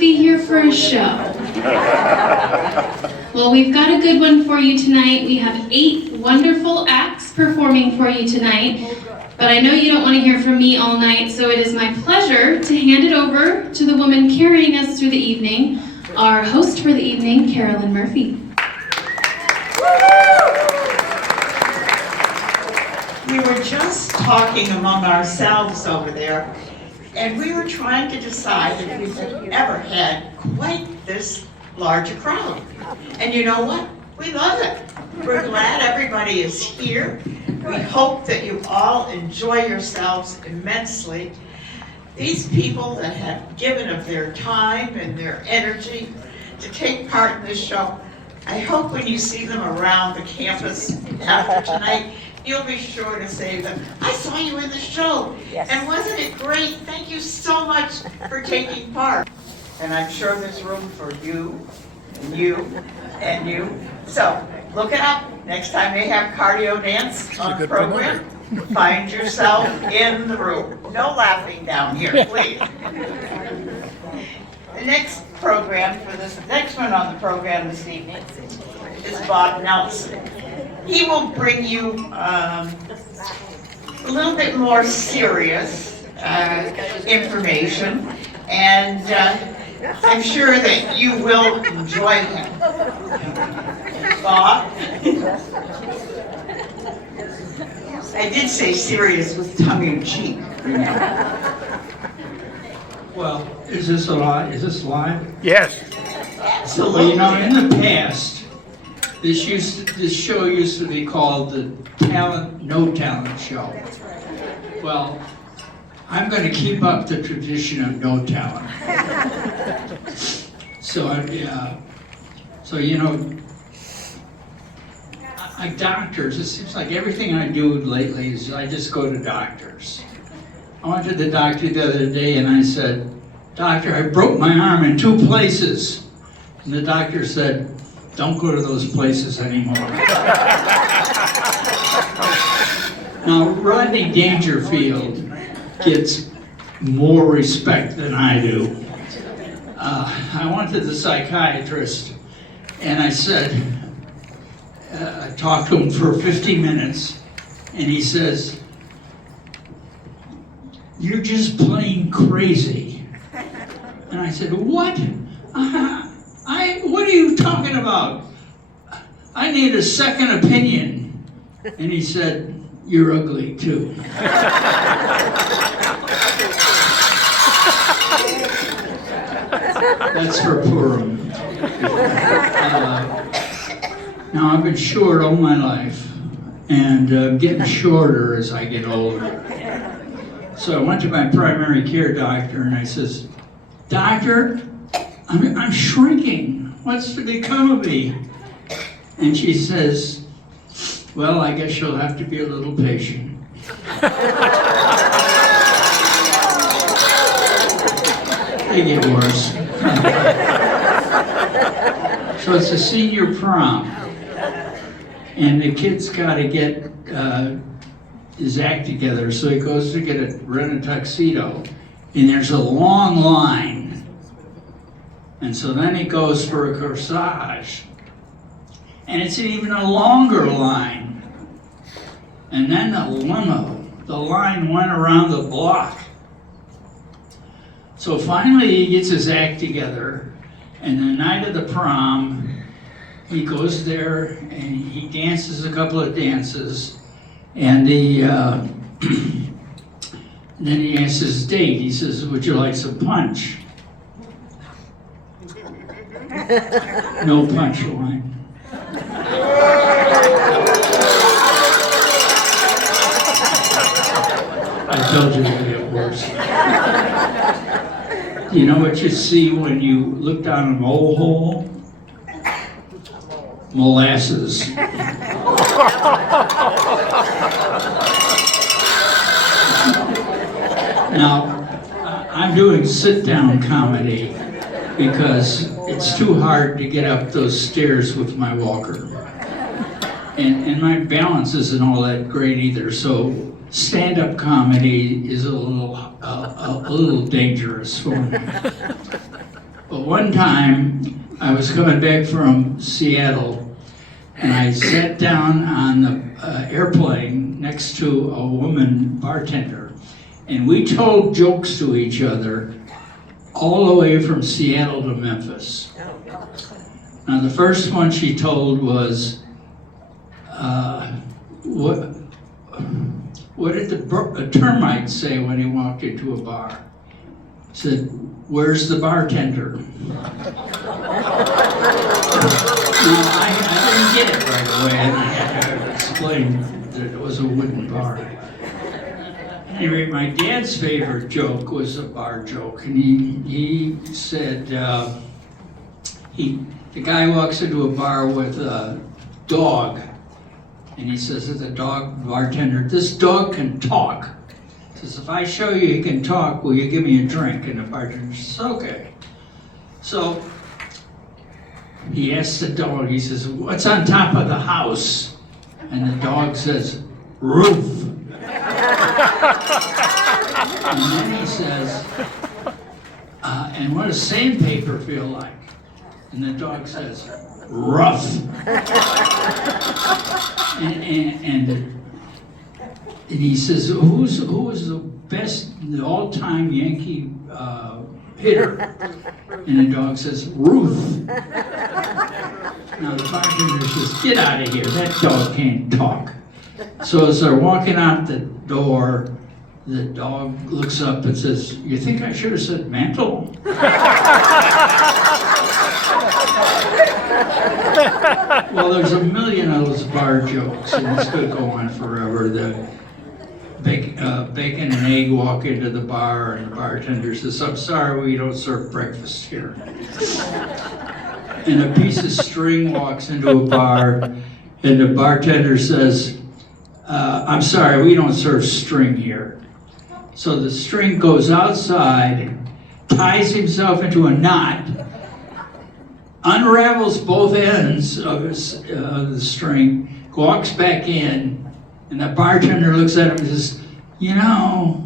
Be here for a show. Well, we've got a good one for you tonight. We have 8 wonderful acts performing for you tonight. But I know you don't want to hear from me all night, so it is my pleasure to hand it over to the woman carrying us through the evening, our host for the evening, Carolyn Murphy. We were just talking among ourselves over there, and we were trying to decide if we've ever had quite this large a crowd. And you know what? We love it. We're glad everybody is here. We hope that you all enjoy yourselves immensely. These people that have given of their time and their energy to take part in this show, I hope when you see them around the campus after tonight, you'll be sure to say to them, I saw you in the show, yes. And wasn't it great? Thank you so much for taking part. And I'm sure there's room for you, and you, and you. So, look it up. Next time they have cardio dance on the program, find yourself in the room. No laughing down here, please. The next program for this, next one on the program this evening is Bob Nelson. He will bring you a little bit more serious information, and I'm sure that you will enjoy him. Bob? I did say serious with tongue-in-cheek. Well, is this live? Is this live? Yes. So, you know, in the past, this show used to be called the No Talent Show. Well, I'm going to keep up the tradition of no talent. So you know, like doctors, it seems like everything I do lately is I just go to doctors. I went to the doctor the other day and I said, Doctor, I broke my arm in 2 places. And the doctor said, don't go to those places anymore. Now, Rodney Dangerfield gets more respect than I do. I went to the psychiatrist and I said, I talked to him for 50 minutes and he says, you're just plain crazy. And I said, what? What are you talking about? I need a second opinion. And he said, you're ugly too. That's for Purim. Now I've been short all my life, and getting shorter as I get older. So I went to my primary care doctor and I says, Doctor, I'm shrinking. What's to become of me? And she says, well, I guess you'll have to be a little patient. They get worse. So it's a senior prom. And the kid's got to get his act together. So he goes to rent a tuxedo. And there's a long line. And so then he goes for a corsage. And it's even a longer line. And then the line went around the block. So finally he gets his act together, and the night of the prom, he goes there and he dances a couple of dances, and then he asks his date. He says, would you like some punch? No punchline. I told you it would get worse. You know what you see when you look down a mole hole? Molasses. Now, I'm doing sit-down comedy because it's too hard to get up those stairs with my walker. And my balance isn't all that great either, so stand-up comedy is a little dangerous for me. But one time, I was coming back from Seattle, and I sat down on the airplane next to a woman bartender, and we told jokes to each other all the way from Seattle to Memphis. Now, the first one she told was, what did a termite say when he walked into a bar? He said, "Where's the bartender?" Now, I didn't get it right away, and I had to explain that it was a wooden bar. Anyway, my dad's favorite joke was a bar joke, and he said, the guy walks into a bar with a dog, and he says to the dog bartender, "This dog can talk." He says, "If I show you he can talk, will you give me a drink?" And the bartender says, "Okay." So he asks the dog, he says, "What's on top of the house?" And the dog says, "Roof." And then he says, "And what does sandpaper feel like?" And the dog says, "Rough." And he says, who was the best, the all-time Yankee hitter? And the dog says, "Ruth." Now the bartender says, "Get out of here, that dog can't talk." So as they're walking out the door, the dog looks up and says, "You think I should have said mantle?" Well, there's a million of those bar jokes, and this could go on forever. The bacon and egg walk into the bar, and the bartender says, "I'm sorry, we don't serve breakfast here." And a piece of string walks into a bar, and the bartender says, "I'm sorry, we don't serve string here." So the string goes outside, ties himself into a knot, unravels both ends of the string, walks back in, and the bartender looks at him and says, "You know,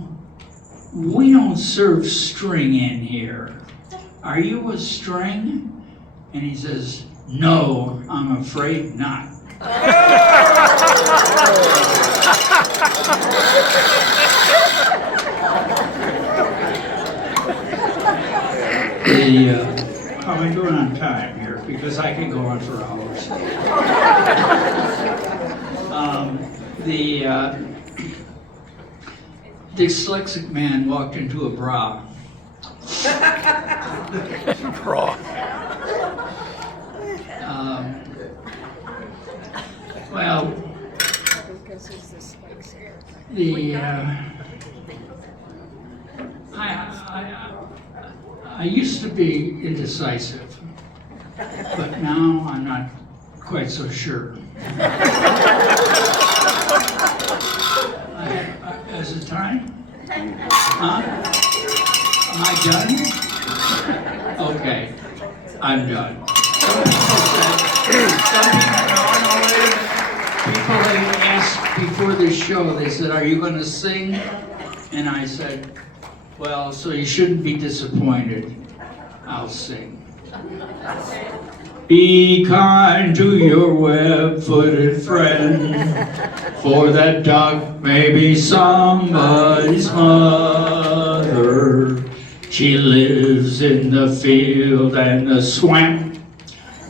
we don't serve string in here. Are you a string?" And he says, "No, I'm afraid not." How am I doing on time here? Because I can go on for hours. The dyslexic man walked into a bra. Bra. Well, I used to be indecisive, but now I'm not quite so sure. Is it time? Huh? Am I done? Okay, I'm done. People had asked before this show, they said, "Are you going to sing?" And I said, "Well, so you shouldn't be disappointed. I'll sing." Be kind to your web-footed friend, for that dog may be somebody's mother. She lives in the field and the swamp,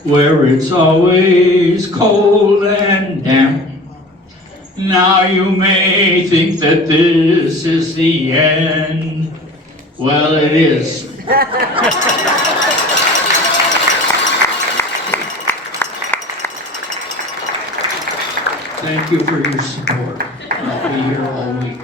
where it's always cold and damp. Now you may think that this is the end. Well, it is. Thank you for your support. I'll be here all week.